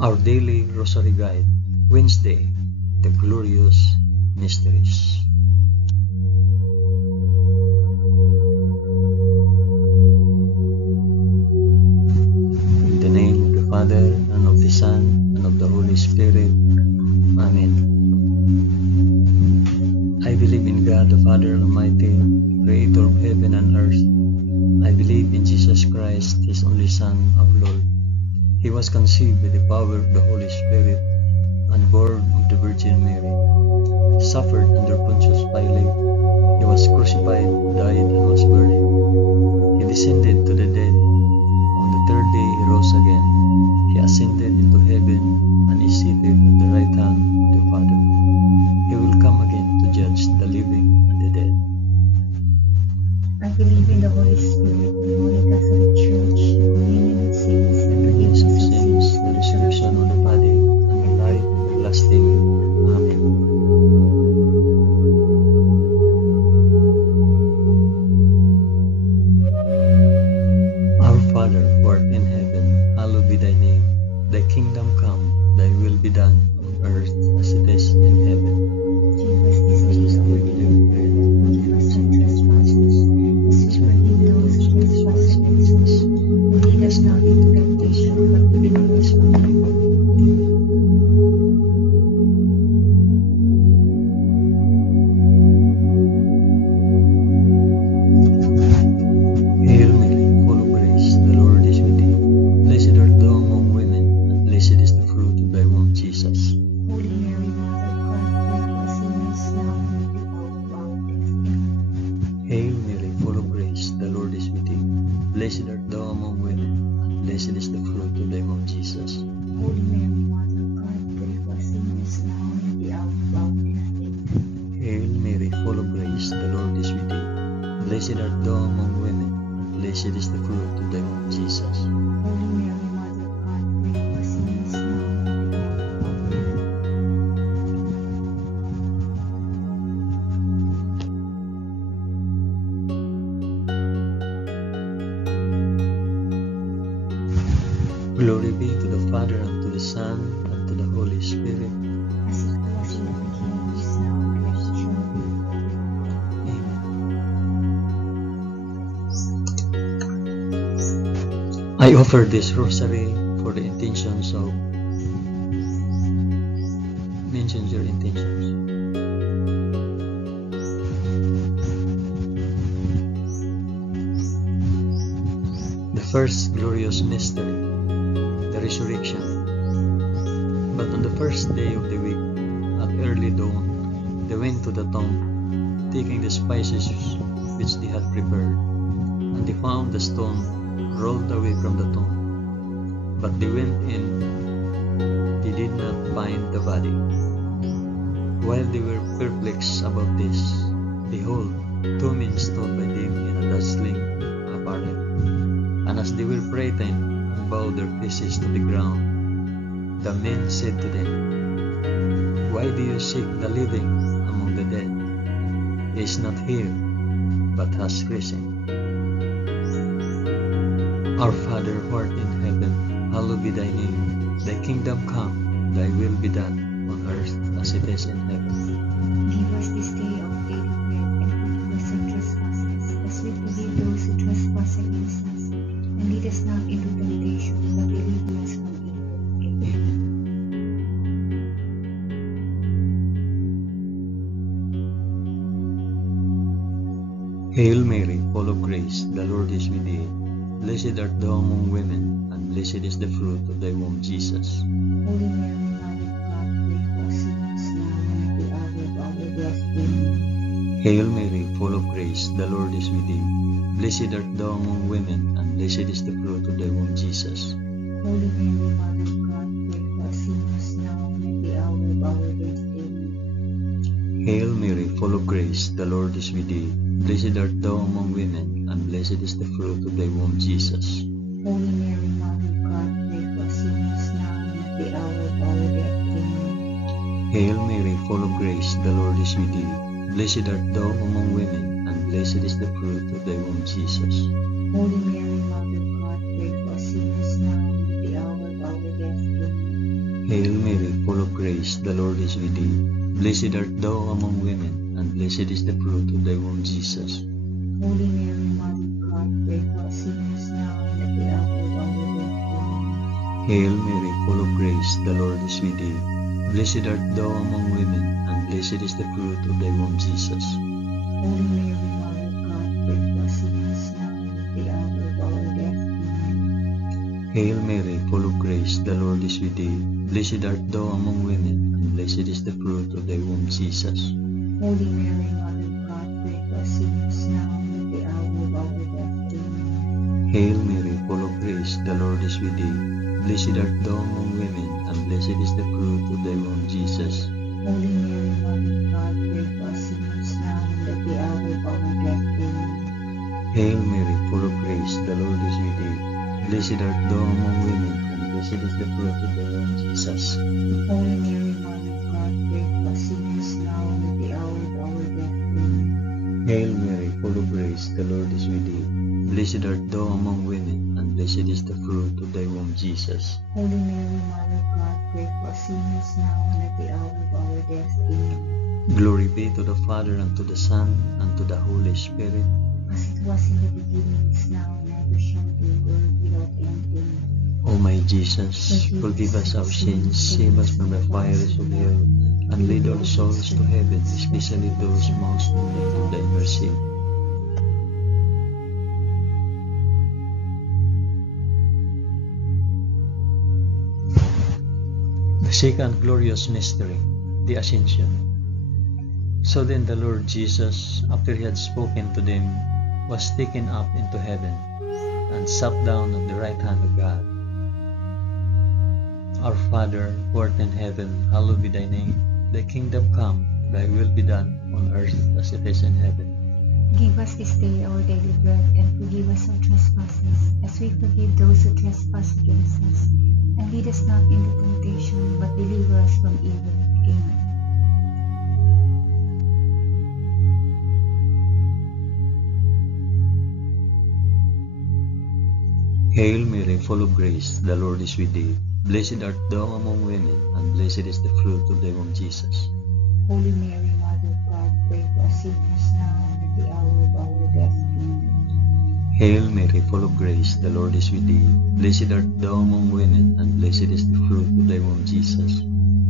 Our Daily Rosary Guide, Wednesday, the Glorious Mysteries. In the name of the Father, and of the Son, and of the Holy Spirit. Amen. I believe in God, the Father Almighty, Creator of heaven and earth. I believe in Jesus Christ, His only Son, our Lord. He was conceived by the power of the Holy Spirit and born of the Virgin Mary. Suffered under Pontius Pilate. He was crucified, died, and was buried. He descended to the dead. On the third day he rose again. He ascended into heaven and is seated at the right hand of the Father. He will come again to judge the living and the dead. I believe in the Holy Spirit, the Holy Catholic Church, the communion of saints, the forgiveness of sins, The resurrection of the body, and the life everlasting. Amen. Our Father, who art in heaven, hallowed be thy name. Thy kingdom come, thy will be done, on earth as it is in heaven. Give us this day our daily bread, and forgive us our trespasses, as we forgive those who trespass against us. And lead us not into temptation, but deliver us from evil. Hail Mary, full of grace, the Lord is with thee. Blessed art thou among women, and blessed is the fruit of thy womb, Jesus. Holy Mary, Mother of God, pray for us sinners now and at the hour of our death. Amen. Hail Mary, full of grace, the Lord is with thee. Blessed art thou among women, and blessed is the fruit of thy womb, Jesus. Holy Mary, Mother of God, pray for us sinners now and at the hour of our death. Amen. Hail Mary, full of grace, the Lord is with thee. Blessed art thou among women, and blessed is the fruit of thy womb, Jesus. Holy Mary, Mother of God, pray for us sinners now and at the hour of our death. Glory be to the Father, and to the Son, and to the Holy Spirit. As it was in the beginning, is now, and ever shall be, forever. Amen. I offer this rosary for the intentions of... Mention your intentions. The first glorious mystery, the resurrection. But on the first day of the week, at early dawn, they went to the tomb, taking the spices which they had prepared, and they found the stone rolled away from the tomb. But they went in, they did not find the body. While they were perplexed about this, behold, two men stood by them in a dazzling apparel. And as they were frightened and bowed their faces to the ground, the men said to them, Why do you seek the living among the dead? He is not here, but has risen. Our Father, who art in heaven, hallowed be thy name. Thy kingdom come, thy will be done, on earth as it is in heaven. Give us this day our daily bread, and forgive us our trespasses, as we forgive those who trespass against us. And lead us not into temptation, but deliver us from evil. Amen. Amen. Hail Mary, full of grace, the Lord is with thee. Blessed art thou among women, and blessed is the fruit of thy womb, Jesus. Holy Mary, Mother of God, pray for us sinners now and at the hour of our death. Amen. Hail Mary, full of grace, the Lord is with thee. Blessed art thou among women, and blessed is the fruit of thy womb, Jesus. Holy Mary, Mother of God, pray for us sinners now and at the hour of our death. Amen. Hail Mary, full of grace, the Lord is with thee. Blessed art thou among women, and blessed is the fruit of thy womb, Jesus. Holy Mary, Mother of God, pray for us sinners now and at the hour of our death. Amen. Hail Mary, full of grace, the Lord is with thee. Blessed art thou among women, and blessed is the fruit of thy womb, Jesus. Holy Mary, Mother of God, pray for us sinners now and at the hour of our death. Amen. Hail Mary, full of grace, the Lord is with thee. Blessed art thou among women, and blessed is the fruit of thy womb, Jesus. Holy Mary, Mother of God, pray for us sinners now and at the hour of our death. Amen. Hail Mary, full of grace, the Lord is with thee. Blessed art thou among women, and blessed is the fruit of thy womb, Jesus. Holy Mary, Mother of God, pray for us sinners now and at the hour of our death. Amen. Hail Mary, full of grace, the Lord is with thee. Blessed art thou among women, and blessed is the fruit of thy womb, Jesus. Holy Mary, Mother of God, pray for us sinners now and at the hour of our death. Amen. Hail Mary, full of grace, the Lord is with thee. Blessed art thou among women, and blessed is the fruit of thy womb, Jesus. Holy Mary, Mother of God, pray for us sinners now and at the hour of our death. Amen. Hail Mary, full of grace, the Lord is with thee. Blessed art thou among women, and blessed is the fruit of thy womb, Jesus. Holy Mary, Mother of God, pray for us sinners now and at the hour of our death. Amen. Hail Mary, full of grace, the Lord is with thee. Blessed art thou among women, and blessed is the fruit of thy womb, Jesus. Holy Mary, Mother of God, pray for us sinners now and at the hour of our death. Amen. Glory be to the Father, and to the Son, and to the Holy Spirit. As it was in the beginning, is now, and ever shall be, world without end. Amen. O my Jesus, forgive us our sins, save us from the fires of hell, and lead all souls to heaven, especially those most in need of thy mercy. The second glorious mystery, the Ascension. So then the Lord Jesus, after he had spoken to them, was taken up into heaven, and sat down on the right hand of God. Our Father, who art in heaven, hallowed be thy name. Thy kingdom come, thy will be done, on earth as it is in heaven. Give us this day our daily bread, and forgive us our trespasses, as we forgive those who trespass against us. And lead us not into temptation, but deliver us from evil. Amen. Hail Mary, full of grace, the Lord is with thee. Blessed art thou among women, and blessed is the fruit of thy womb, Jesus. Holy Mary, Mother of God, pray for us sinners now and at the hour of our death. Amen. Hail Mary, full of grace, the Lord is with thee. Blessed art thou among women, and blessed is the fruit of thy womb, Jesus.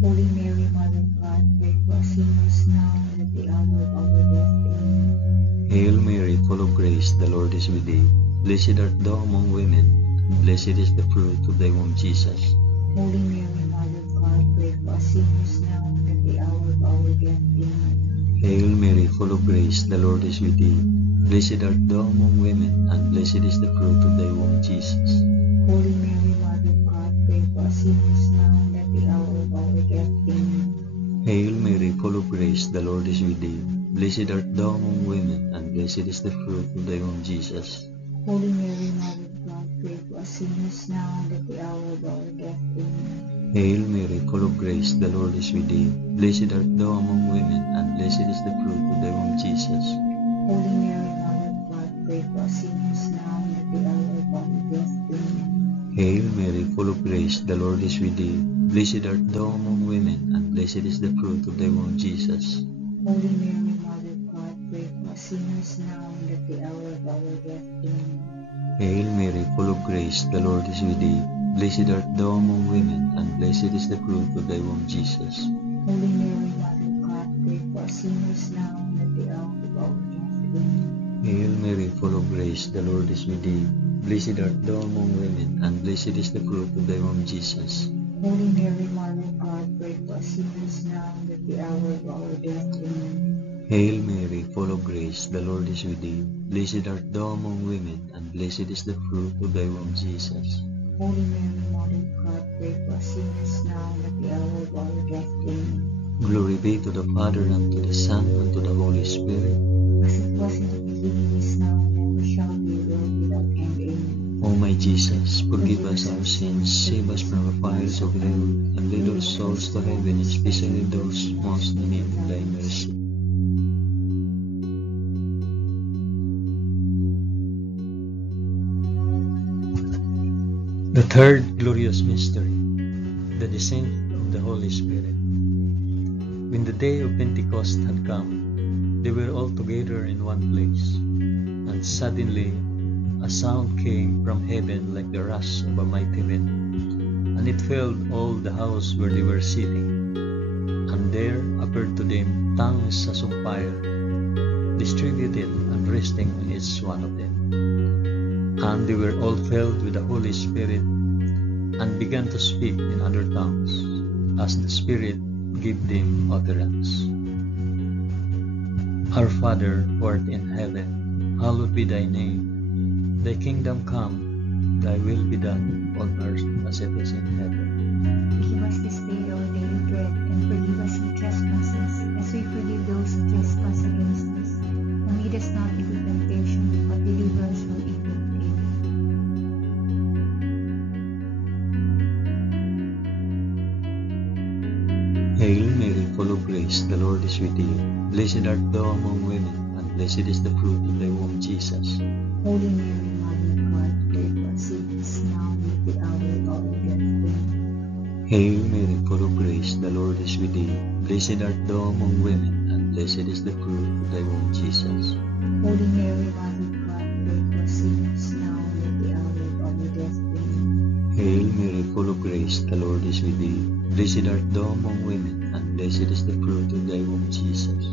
Holy Mary, Mother of God, pray for us sinners now and at the hour of our death. Amen. Hail Mary, full of grace, the Lord is with thee. Blessed art thou among women, and blessed is the fruit of thy womb, Jesus. Holy Mary, Mother of God, pray for us sinners now and at the hour of our death. Amen. Hail Mary, full of grace, the Lord is with thee. Blessed art thou among women, and blessed is the fruit of thy womb, Jesus. Holy Mary, Mother of God, pray for us sinners now and at the hour of our death. Amen. Hail Mary, full of grace, the Lord is with thee. Blessed art thou among women, and blessed is the fruit of thy womb, Jesus. Holy Mary, Mother of God, pray for us sinners now and at the hour of our death. Amen. Hail Mary, full of grace, the Lord is with thee. Blessed art thou among women, and blessed is the fruit of thy womb, Jesus. Holy Mary, Mother of God, pray for us sinners now and at the hour of our death. Amen. Hail Mary, full of grace, the Lord is with thee. Blessed art thou among women, and blessed is the fruit of thy womb, Jesus. Holy Mary, Mother of God, pray for us sinners now and at the hour of our death. Amen. Hail Mary, full of grace, the Lord is with thee. Blessed art thou among women, and blessed is the fruit of thy womb, Jesus. Holy Mary, Mother of God, pray for us sinners now and at the hour of our death. Amen. Hail Mary, full of grace, the Lord is with thee. Blessed art thou among women, and blessed is the fruit of thy womb, Jesus. Holy Mary, Mother of God, pray for us sinners now and at the hour of our death. Amen. Hail Mary, full of grace, the Lord is with thee. Blessed art thou among women, and blessed is the fruit of thy womb, Jesus. Holy Mary, Mother of God, pray for us sinners now and at the hour of our death. Amen. Glory be to the Father, and to the Son, and to the Holy Spirit. As it was in the beginning, is now, and ever shall be, world without end. Amen. O my Jesus, forgive us our sins, save us from the fires of hell, and lead all souls to heaven, especially those most in need of thy mercy. The third glorious mystery, the descent the Holy Spirit. When the day of Pentecost had come, they were all together in one place, and suddenly a sound came from heaven like the rush of a mighty wind, and it filled all the house where they were sitting. And there appeared to them tongues as of fire, distributed and resting on each one of them. And they were all filled with the Holy Spirit, and began to speak in other tongues, as the Spirit gave them utterance. Our Father, who art in heaven, hallowed be thy name. Thy kingdom come, thy will be done on earth as it is in heaven. Give us this day our daily bread, and forgive us our trespasses, as we forgive those who trespass against us. And lead us not into temptation, but deliver us from evil. Amen. Hail Mary, full of grace, the Lord is with you. Blessed art thou among women, and blessed is the fruit of thy womb, Jesus. Holy Mary, Mother of God, pray for us sinners now and at the hour of our death. Amen. Hail Mary, full of grace, the Lord is with thee. Blessed art thou among women, and blessed is the fruit of thy womb, Jesus. Holy Mary, Mother of God, pray for us sinners now and at the hour of our death. Amen. Hail Mary, full of grace, the Lord is with thee. Blessed art thou among women, and blessed is the fruit of thy womb, Jesus.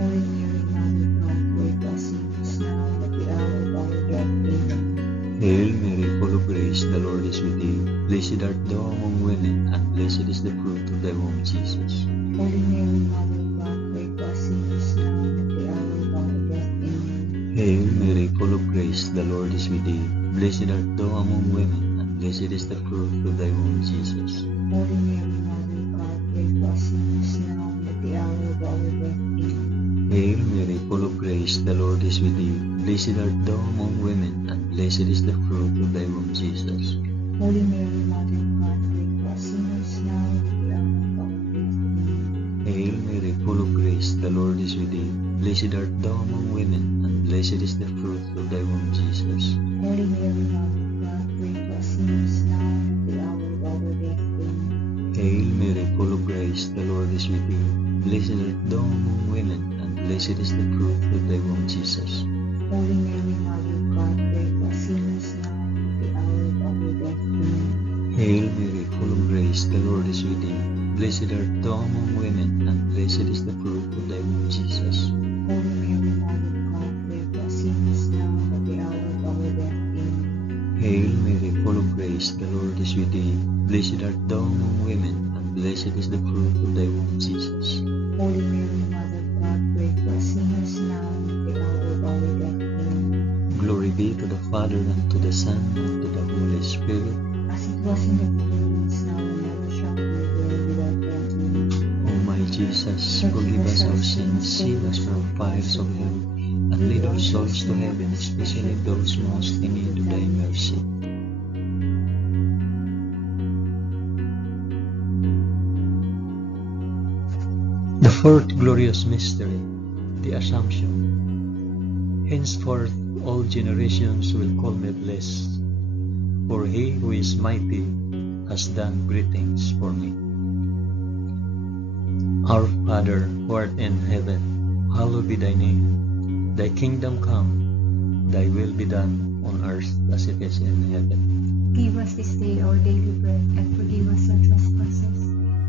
Holy Mary, Mother of God, pray for us sinners now and at the hour of our death. Amen. Hail Mary, full of grace, the Lord is with thee. Blessed art thou among women, and blessed is the fruit of thy womb, Jesus. Holy Mary, Mother of God, pray for us sinners now and at the hour of our death. Amen. Hail Mary, full of grace, the Lord is with thee. Blessed art thou among women, and blessed is the fruit of thy womb, Jesus. Holy Mary, Mother of God, pray for us sinners now and at the hour of our death. Amen. Hail Mary, full of grace, the Lord is with thee. Blessed art thou among women, and blessed is the fruit of thy womb, Jesus. Holy Mary, Mother of God, pray for us sinners now and at the hour of our death. Amen. Hail Mary, full of grace, the Lord is with thee. Blessed art thou among women, and blessed is the fruit of thy womb, Jesus. Holy Mary, Mother of God, pray for us sinners now and at the hour of our death. Amen. Hail Mary, full of grace, the Lord is with thee. Blessed art thou among women, and blessed is the fruit of thy womb, Jesus. Holy Mary, Mother of God, pray for us sinners now and at the hour of our death. Amen. Hail Mary, full of grace, the Lord is with thee. Blessed art thou among women, and blessed is the fruit of thy womb, Jesus. Holy Mary, Mother of God, pray for us sinners now and at the hour of our death. Amen. Hail Mary, full of grace, the Lord is with thee. Blessed art thou among women, and blessed is the fruit of thy womb, Jesus. Holy Mary, Mother of God, pray for us sinners now and at the hour of our death. Amen. Glory be to the Father, and to the Son, and to the Holy Spirit. As it was in the beginning, is now, and ever shall be, world without end. Amen. O my Jesus, forgive us our sins, save us from fires of hell, and lead our souls to heaven, especially those most in need of thy mercy. The fourth glorious mystery, the Assumption. Henceforth all generations will call me blessed, for he who is mighty has done great things for me. Our Father, who art in heaven, hallowed be thy name. Thy kingdom come, thy will be done on earth as it is in heaven. Give us this day our daily bread, and forgive us our trespasses,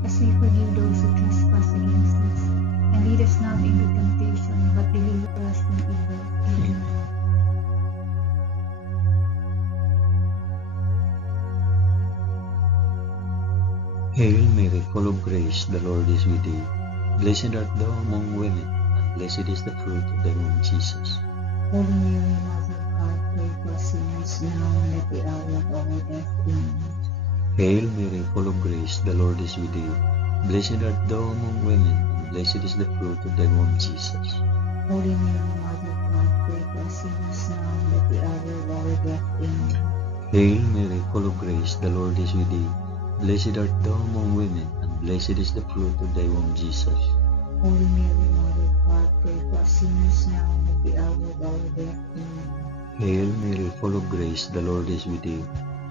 as we forgive those who trespass against us. And lead us not into temptation, but deliver us from evil. Amen. Hail Mary, full of grace, the Lord is with thee. Blessed art thou among women, and blessed is the fruit of thy womb, Jesus. Holy Mary, Mother of God, pray for us sinners now and at the hour of our death. Amen. Hail Mary, full of grace, the Lord is with thee. Blessed art thou among women, and blessed is the fruit of thy womb, Jesus. Holy Mary, Mother of God, pray for us sinners now and at the hour of our death. Amen. Hail Mary, full of grace, the Lord is with thee. Blessed art thou among women, and blessed is the fruit of thy womb, Jesus. Holy Mary, Mother of God, pray for us sinners now and at the hour of our death. Amen. Hail Mary, full of grace, the Lord is with thee.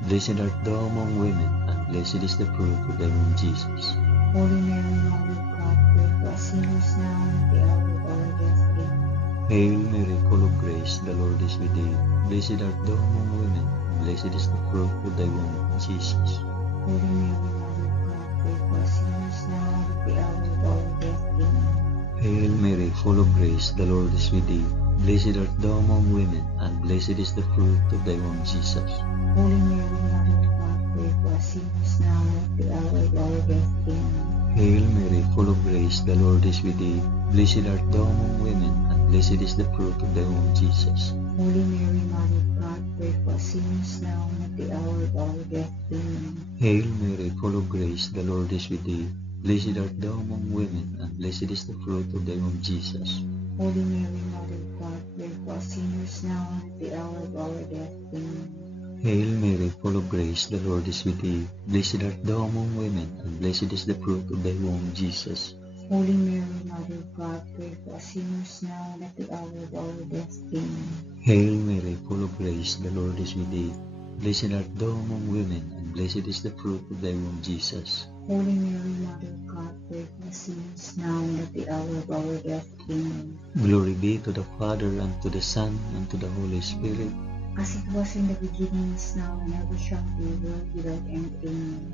Blessed art thou among women, and blessed is the fruit of thy womb, Jesus. Holy Mary, Mother of God, pray for us sinners now and at the hour of our death. Amen. Hail Mary, full of grace, the Lord is with thee. Blessed art thou among women, and blessed is the fruit of thy womb, Jesus. Holy Mary, Mother of God, pray for us sinners now and at the hour of our death. Amen. Hail Mary, full of grace, the Lord is with thee. Blessed art thou among women, and blessed is the fruit of thy womb, Jesus. Holy Mary, Mother of God, pray for us sinners now and at the hour of our death. Amen. Hail Mary, full of grace, the Lord is with thee. Blessed art thou among women, and blessed is the fruit of thy womb, Jesus. Holy Mary, Mother of God, pray for us sinners now and at the hour of our death. Amen. Hail Mary, full of grace, the Lord is with thee. Blessed art thou among women, and blessed is the fruit of thy womb, Jesus. Holy Mary, Mother of God, pray for us sinners now and at the hour of our death. Amen. Hail Mary, full of grace, the Lord is with thee. Blessed art thou among women, and blessed is the fruit of thy womb, Jesus. Holy Mary, Mother of God, pray for us sinners now and at the hour of our death. Amen. Hail Mary, full of grace, the Lord is with thee. Blessed art thou among women, and blessed is the fruit of thy womb, Jesus. Holy Mary, Mother of God, pray for us sinners now and at the hour of our death. Amen. Glory be to the Father, and to the Son, and to the Holy Spirit. As it was in the beginning, is now, and ever shall be, world without end. Amen.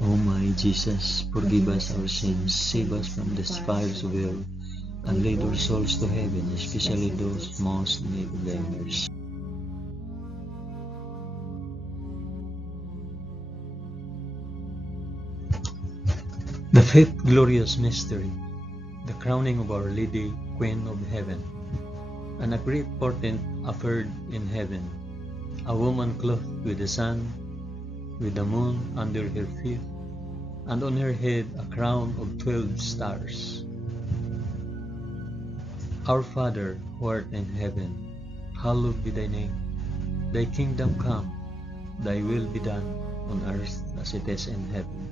O my Jesus, forgive us our sins, save us from the fires of hell, and lead our souls to heaven, especially those most in need of thy mercy. The fifth glorious mystery, the crowning of Our Lady, Queen of Heaven. And a great portent occurred in heaven, a woman clothed with the sun, with the moon under her feet, and on her head a crown of 12 stars. Our Father, who art in heaven, hallowed be thy name. Thy kingdom come, thy will be done, on earth as it is in heaven.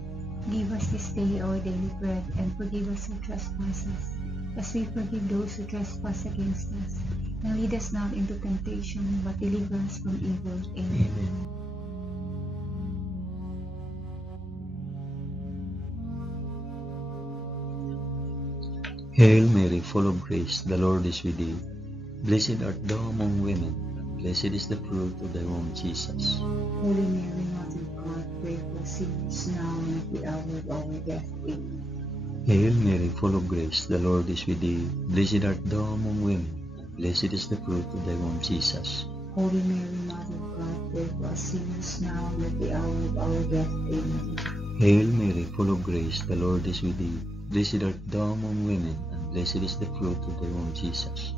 Give us this day our daily bread, and forgive us our trespasses, as we forgive those who trespass against us. And lead us not into temptation, but deliver us from evil. Amen. Amen. Hail Mary, full of grace, the Lord is with thee. Blessed art thou among women, and blessed is the fruit of thy womb, Jesus. Holy Mary, Mother of God, pray for us sinners now and at the hour of our death. Amen. Hail Mary, full of grace, the Lord is with thee. Blessed art thou among women, and blessed is the fruit of thy womb, Jesus. Holy Mary, Mother of God, pray for us sinners now and at the hour of our death. Amen. Hail Mary, full of grace, the Lord is with thee. Blessed art thou among women, and blessed is the fruit of thy womb, Jesus.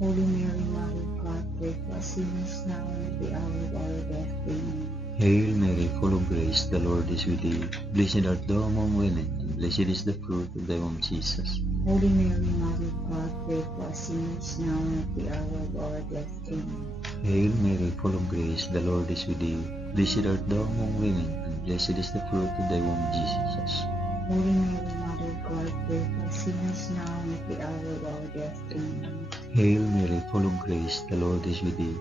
Holy Mary, Mother of God, pray for us sinners now and at the hour of our death. Amen. Hail Mary, full of grace, the Lord is with thee. Blessed art thou among women, and blessed is the fruit of thy womb, Jesus. Holy Mary, Mother of God, pray for us sinners now and at the hour of our death. Amen. Hail Mary, full of grace, the Lord is with thee. Blessed art thou among women, and blessed is the fruit of thy womb, Jesus. Holy Mary, Mother of God, pray for us sinners now and at the hour of our death. Amen. Hail Mary, full of grace, the Lord is with thee.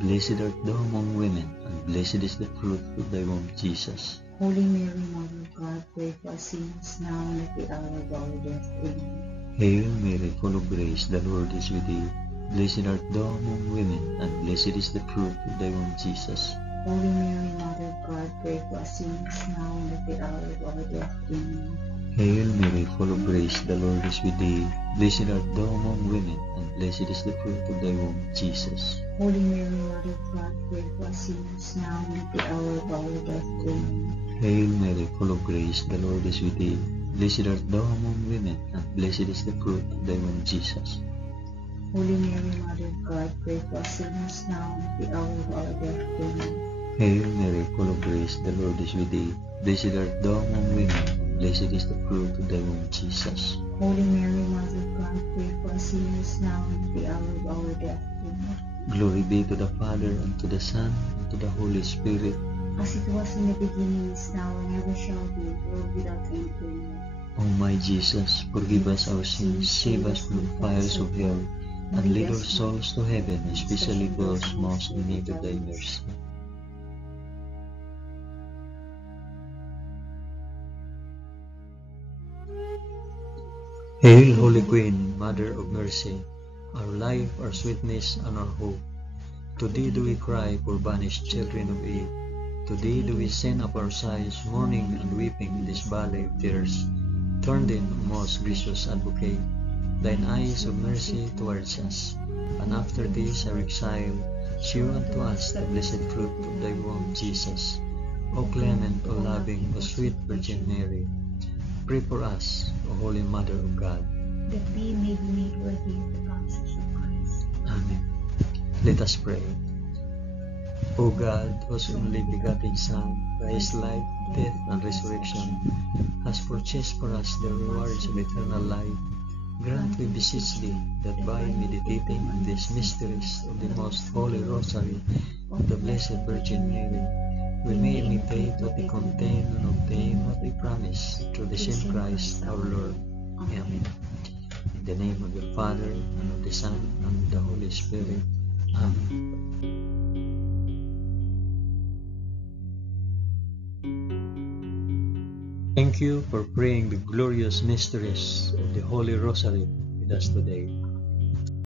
Blessed art thou among women, and blessed is the fruit of thy womb, Jesus. Holy Mary, Mother of God, pray for us sinners now and at the hour of our death. Amen. Hail Mary, full of grace, the Lord is with thee. Blessed art thou among women, and blessed is the fruit of thy womb, Jesus. Holy Mary, Mother of God, pray for us sinners now and at the hour of our death. Amen. Hail Mary, full of grace, the Lord is with thee. Blessed art thou among women, and blessed is the fruit of thy womb, Jesus. Holy Mary, Mother of God, pray for us sinners now and at the hour of our death. Amen. Hail Mary, full of grace, the Lord is with thee. Blessed art thou among women, and blessed is the fruit of thy womb, Jesus. Holy Mary, Mother of God, pray for us sinners now and at the hour of our death. Amen. Hail Mary, full of grace, the Lord is with thee. Blessed art thou among women, and blessed is the fruit of thy womb, Jesus. Holy Mary, Mother of God, pray for us sinners now and at the hour of our death. Amen. Glory be to the Father, and to the Son, and to the Holy Spirit. As it was in the beginning, is now, and ever shall be, world without end. Amen. O my Jesus, forgive us our sins, save us from the fires of hell, and lead our souls to heaven, especially those most in need of thy mercy. Hail, Holy Queen, Mother of Mercy, our life, our sweetness, and our hope. To thee do we cry, poor banished children of Eve. To thee do we send up our sighs, mourning and weeping in this valley of tears. Turn then, O most gracious Advocate, thine eyes of mercy towards us, and after this our exile, shew unto us the blessed fruit of thy womb, Jesus. O clement, O loving, O sweet Virgin Mary, pray for us, O Holy Mother of God, that we may be made worthy of the promises of Christ. Amen. Let us pray. O God, whose only begotten Son, by his life, death, and resurrection, has purchased for us the rewards of eternal life, grant, we beseech thee, that by meditating on these mysteries of the most holy Rosary of the Blessed Virgin Mary, we may imitate what they contain and obtain what they promise, through the same Christ our Lord. Amen. In the name of the Father, and of the Son, and of the Holy Spirit. Amen. Thank you for praying the glorious mysteries of the Holy Rosary with us today.